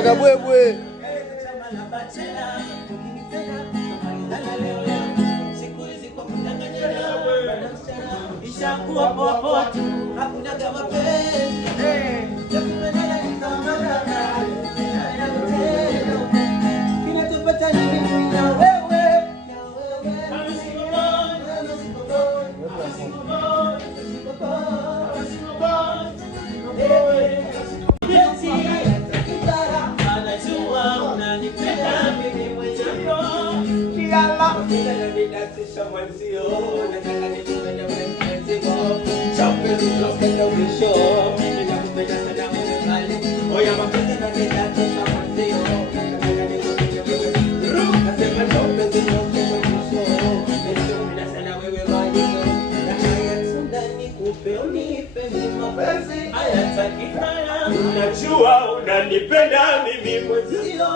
Chagabwebwe. Ishakuwa popo tu, hakuna kama penzi. Kinachopata nini mimi na wewe? Anajua unanipenda mimi mwenyewe. Kiala ninatisha mwenzio, nataka nikupende mwenzio. Champions tunapenda mwisho, mimi nakupenda sana mbali. Oya mapenzi ninatisha mwenzio, nataka nikupende mwenzio. Nasema champions tunapenda mwisho, mimi sana wewe mwanzo. Nataka ndani kupe unipe mimi mapenzi. Hayataki haya, unajua unanipenda mimi mwenzio.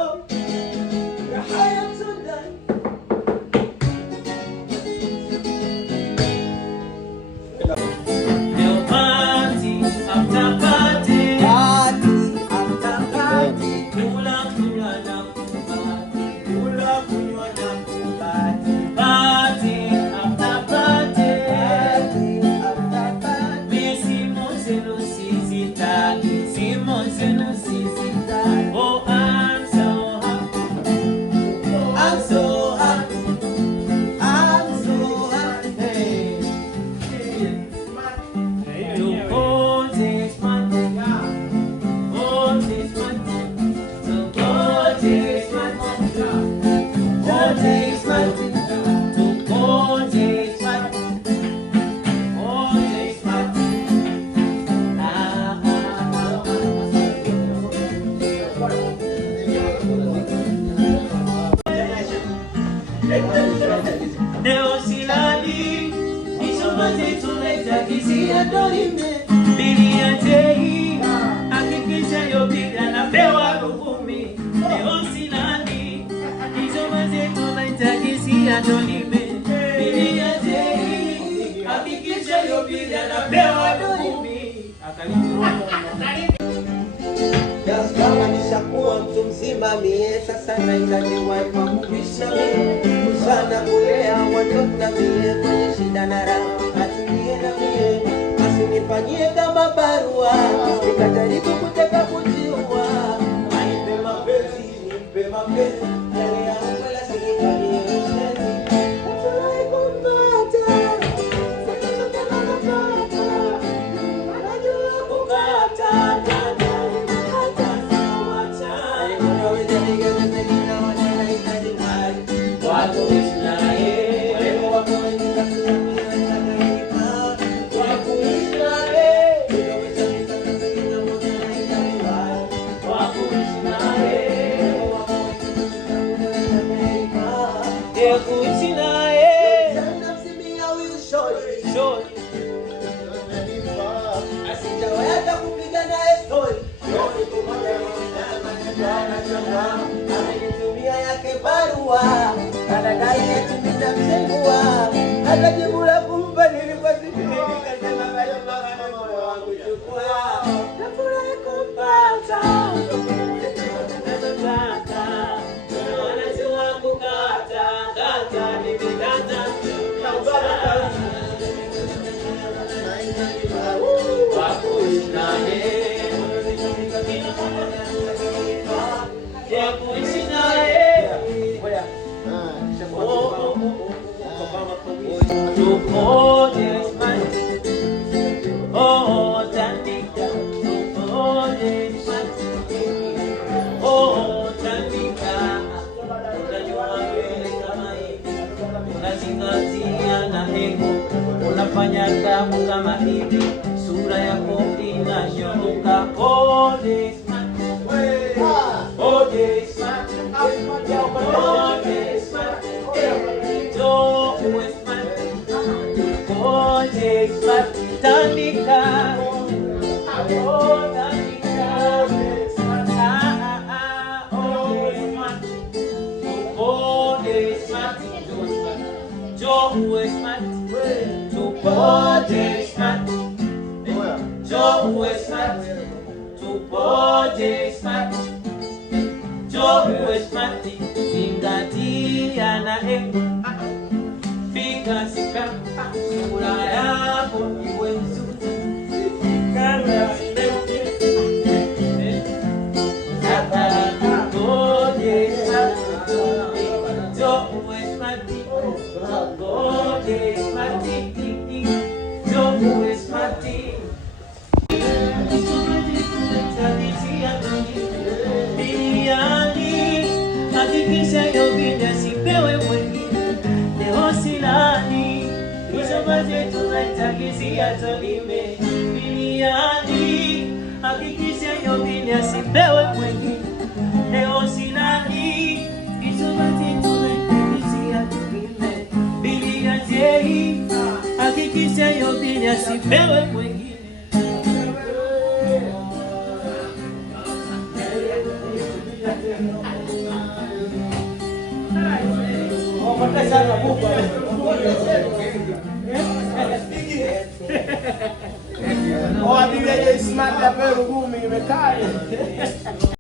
Leo silali, nishomazi tuleta kizia dorime. Bili ya jei, hakikisha yopida na pewa rukumi. Leo silali, nishomazi tuleta kizia dorime. Bili ya jei, hakikisha yopida na pewa rukumi. Kama nishakuwa mtu mzima mie, sasa nahitaji wife wa kuvisha sana kulea watoto na mie kwenye shida na raha. Atulie na mie, asinifanyie kama barua, nikajaribu kuteka kujiua. Anipe mapenzi, nipe mapenzi, yale ya ukwela sinifanyie ushenzi. Natulai kumpata, sasa napata, anajua kukata. Amenitumia yake barua, anadai eti ninamzengua. Hata jibu la kumpa nilikuwa sijui, nikasema bado mama wangu chukua. Nafurahi kumpata, anajua kukata, kata nimekata. Wakuishi naye unafanya tamu kama hivi, sura yako inanyooka. Policeman, policeman, policeman, tandika, njoo uwe smart, zingatia na fika sika, sura yako iwe nzuri kama hakikisha hiyo video sipewe mwingine. Leo silani hizo baze tunaitagizia tolime biliani. Hakikisha hiyo video sipewe mwingine. Leo silani hizo baze tunaitagizia tolime biliani. Hakikisha hiyo video sipewe mwingine. Smart ya Peru gumi imekaa